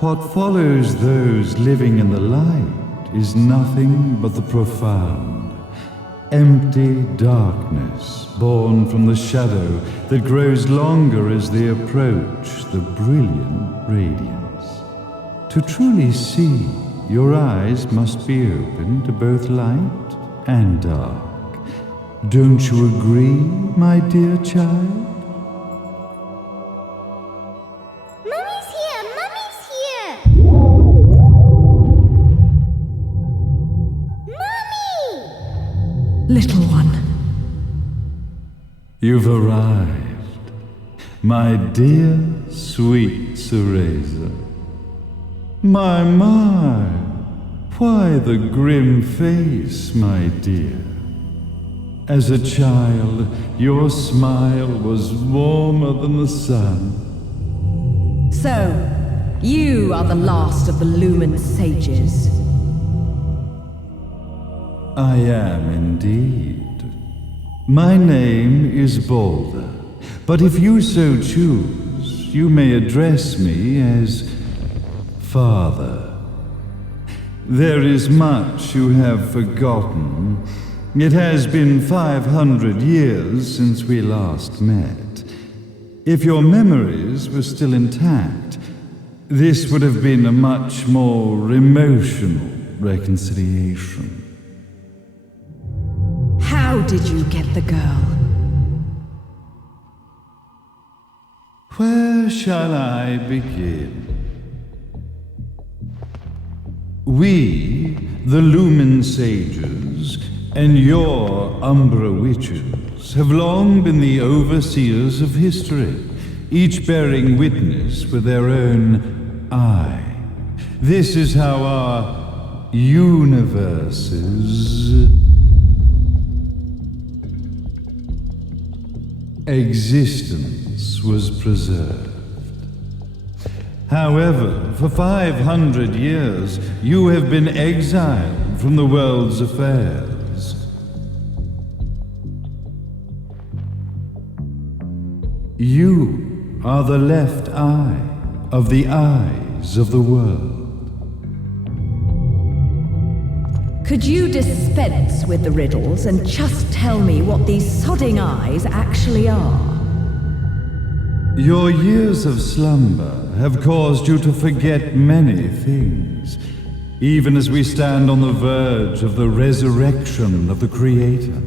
What follows those living in the light is nothing but the profound, empty darkness born from the shadow that grows longer as they approach the brilliant radiance. To truly see, your eyes must be open to both light and dark. Don't you agree, my dear child? Mummy's here! Mummy's here! Mummy! Little one. You've arrived, my dear, sweet Cereza. My, why the grim face, my dear? As a child, your smile was warmer than the sun. So, you are the last of the Lumen sages. I am indeed. My name is Balder, but if you so choose, you may address me as Father. There is much you have forgotten. It has been 500 years since we last met. If your memories were still intact, this would have been a much more emotional reconciliation. How did you get the girl? Where shall I begin? We, the Lumen sages, and your Umbra witches have long been the overseers of history, each bearing witness with their own eye. This is how our universe's existence was preserved. However, for 500 years, you have been exiled from the world's affairs. You are the left eye of the eyes of the world. Could you dispense with the riddles and just tell me what these sodding eyes actually are? Your years of slumber have caused you to forget many things, even as we stand on the verge of the resurrection of the Creator.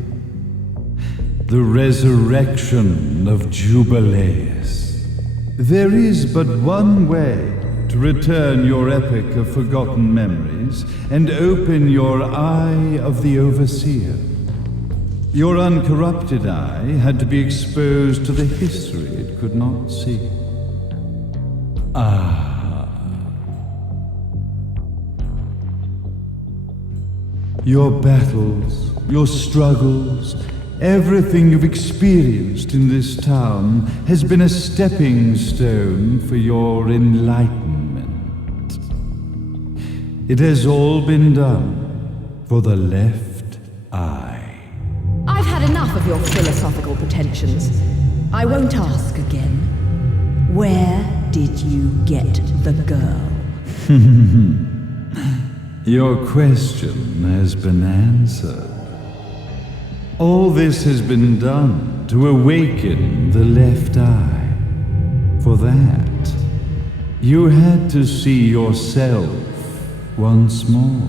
The resurrection of Jubileus. There is but one way to return your epic of forgotten memories and open your eye of the Overseer. Your uncorrupted eye had to be exposed to the history it could not see. Your battles, your struggles, everything you've experienced in this town has been a stepping stone for your enlightenment. It has all been done for the left eye. I've had enough of your philosophical pretensions. I won't ask again. Where did you get the girl? Your question has been answered. All this has been done to awaken the left eye. For that, you had to see yourself once more.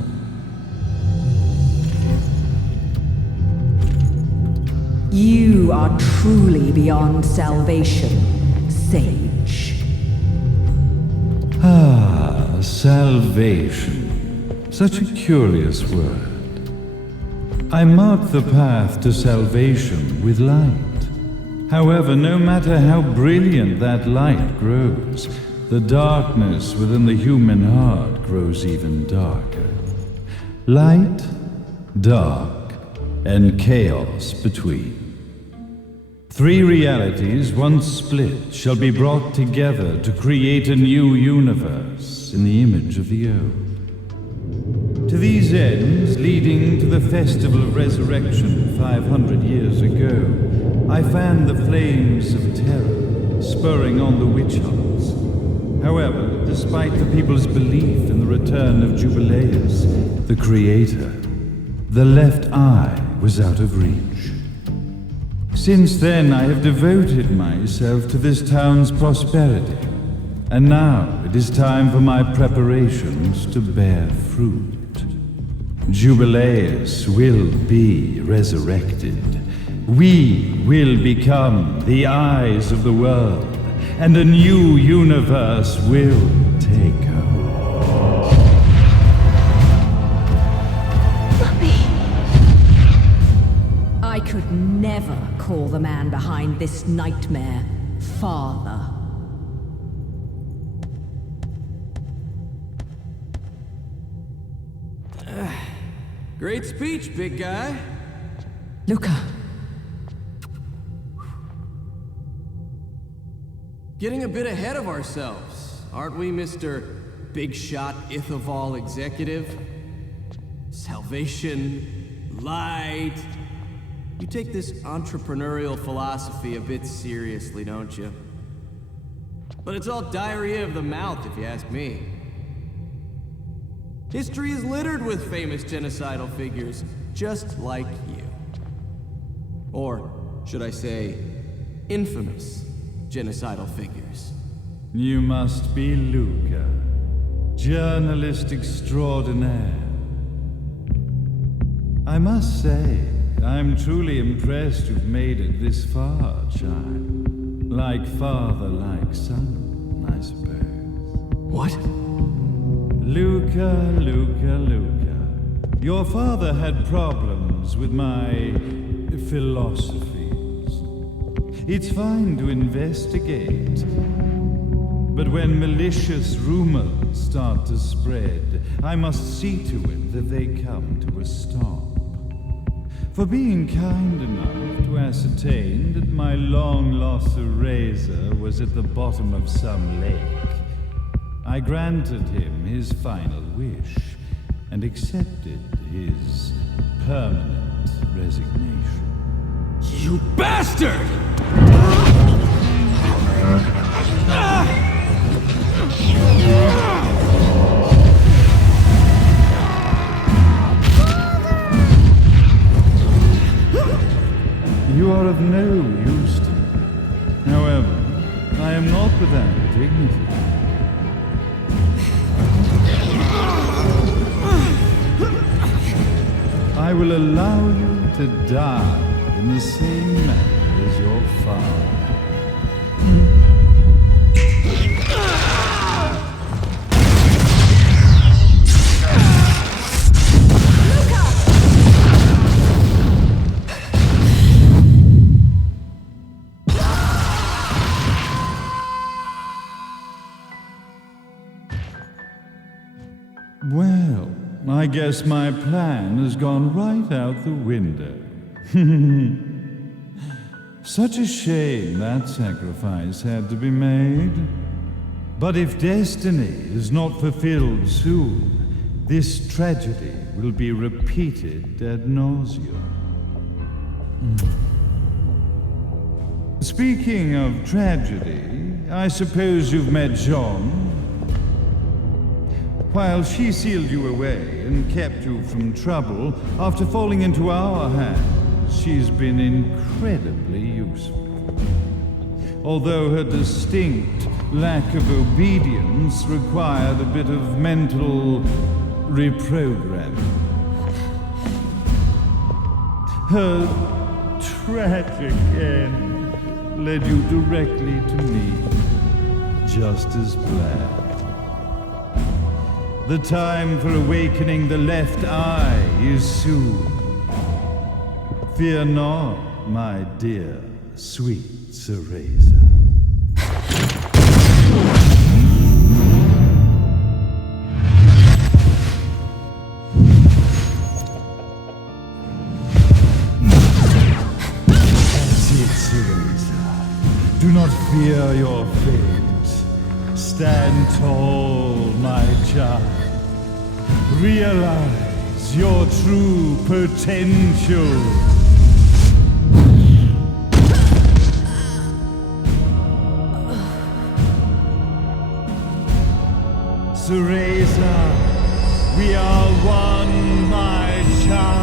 You are truly beyond salvation, sage. Salvation. Such a curious word. I mark the path to salvation with light. However, no matter how brilliant that light grows, the darkness within the human heart grows even darker. Light, dark, and chaos between. Three realities, once split, shall be brought together to create a new universe in the image of the old. To these ends, leading to the Festival of Resurrection 500 years ago, I fanned the flames of terror, spurring on the witch hunts. However, despite the people's belief in the return of Jubileus, the creator, the left eye was out of reach. Since then, I have devoted myself to this town's prosperity, and now it is time for my preparations to bear fruit. Jubileus will be resurrected. We will become the eyes of the world, and a new universe will take hold. Mummy! I could never call the man behind this nightmare father. Great speech, big guy. Luca, Getting a bit ahead of ourselves, aren't we, Mr. Big Shot Ithoval Executive? Salvation, light. You take this entrepreneurial philosophy a bit seriously, don't you? But it's all diarrhea of the mouth, if you ask me. History is littered with famous genocidal figures, just like you. Or, should I say, infamous genocidal figures. You must be Luca, journalist extraordinaire. I must say, I'm truly impressed you've made it this far, child. Like father, like son, I suppose. What? Luca. Your father had problems with my philosophies. It's fine to investigate, but when malicious rumors start to spread, I must see to it that they come to a stop. For being kind enough to ascertain that my long-lost eraser was at the bottom of some lake, I granted him his final wish and accepted his permanent resignation. You bastard! You are of no use to me. However, I am not without dignity. I will allow you to die in the same manner as your father. Well, I guess my plan has gone right out the window. Such a shame that sacrifice had to be made. But if destiny is not fulfilled soon, this tragedy will be repeated ad nauseum. Speaking of tragedy, I suppose you've met Jean. While she sealed you away and kept you from trouble, after falling into our hands, she's been incredibly useful. Although her distinct lack of obedience required a bit of mental reprogramming. Her tragic end led you directly to me, just as planned. The time for awakening the left eye is soon. Fear not, my dear, sweet Cereza. That's it, Cereza. Do not fear your fate. Stand tall, my child. Realize your true potential. Teresa, we are one, my child.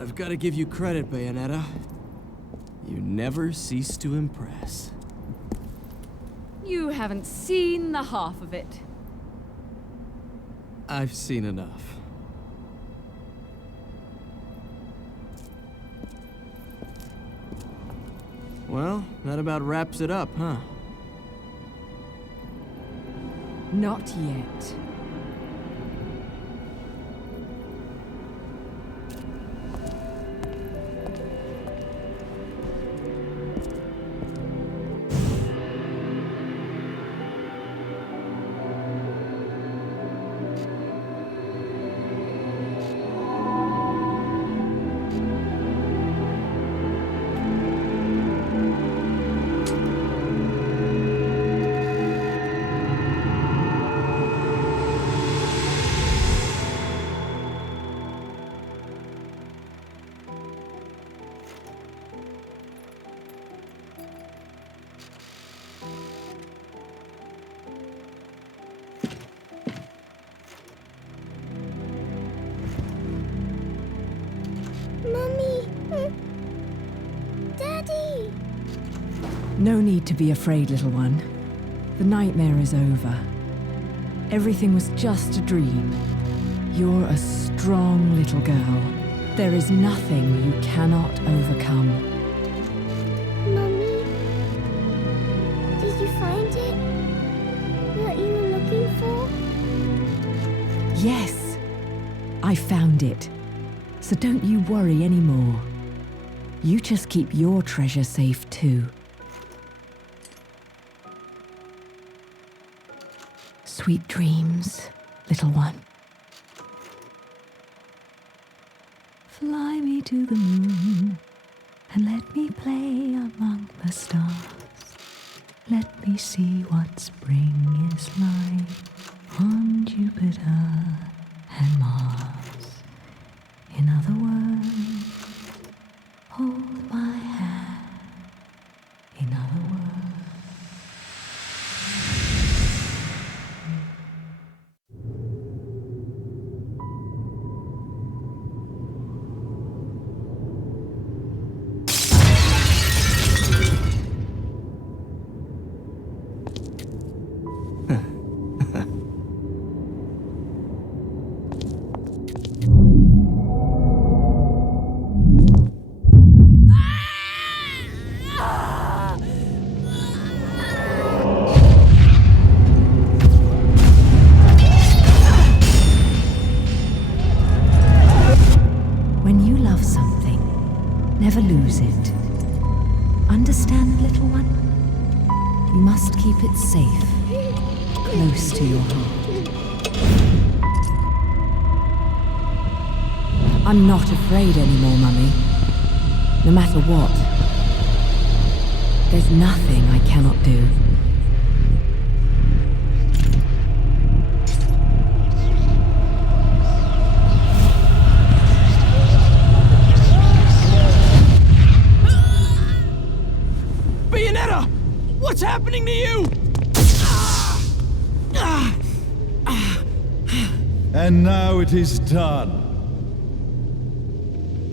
I've got to give you credit, Bayonetta. You never cease to impress. You haven't seen the half of it. I've seen enough. Well, that about wraps it up, huh? Not yet. Mommy! Daddy! No need to be afraid, little one. The nightmare is over. Everything was just a dream. You're a strong little girl. There is nothing you cannot overcome. Mommy? Did you find it? What you were looking for? Yes, I found it. So don't you worry anymore. You just keep your treasure safe too. Sweet dreams, little one. Fly me to the moon and let me play among the stars. Let me see what spring is like on Jupiter and Mars. In other words, hold my hand. In other words. Never lose it. Understand, little one? You must keep it safe, close to your heart. I'm not afraid anymore, Mummy. No matter what. There's nothing I cannot do. Bayonetta! What's happening to you? And now it is done.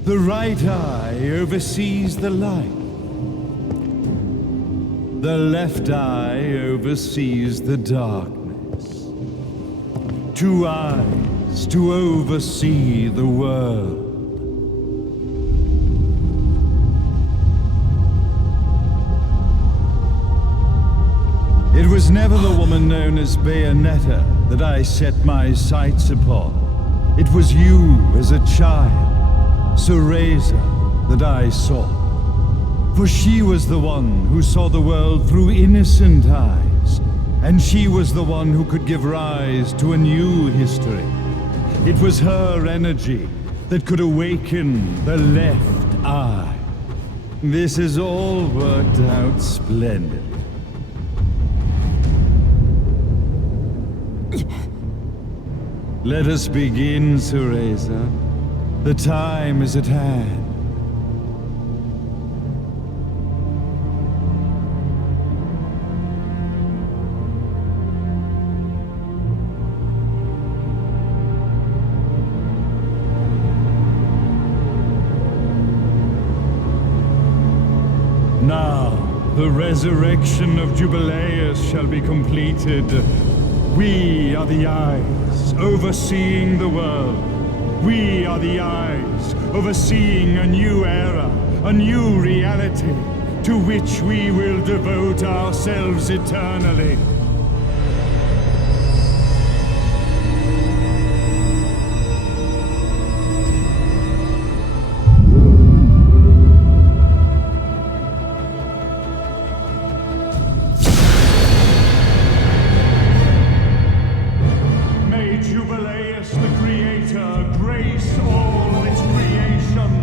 The right eye oversees the light. The left eye oversees the darkness. 2 eyes to oversee the world. It was never the woman known as Bayonetta that I set my sights upon. It was you as a child, Cereza, that I saw. For she was the one who saw the world through innocent eyes, and she was the one who could give rise to a new history. It was her energy that could awaken the left eye. This has all worked out splendidly. Let us begin, Cereza. The time is at hand. The resurrection of Jubileus shall be completed. We are the eyes overseeing the world. We are the eyes overseeing a new era, a new reality, to which we will devote ourselves eternally. May Jubileus the Creator grace all its creations.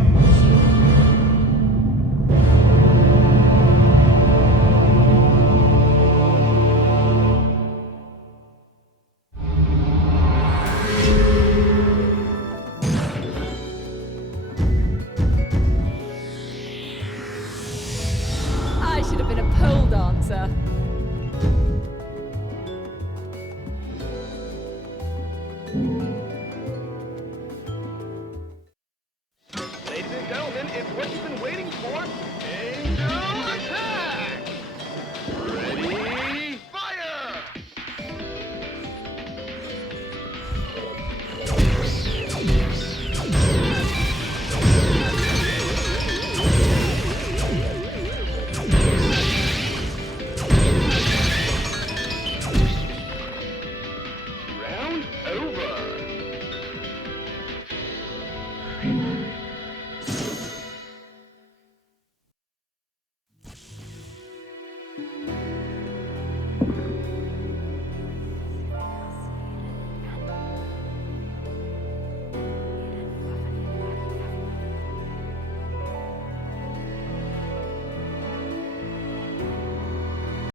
I should have been a pole dancer. Ladies and gentlemen, it's what you've been waiting for. Angel attack! Ready, fire! Round over.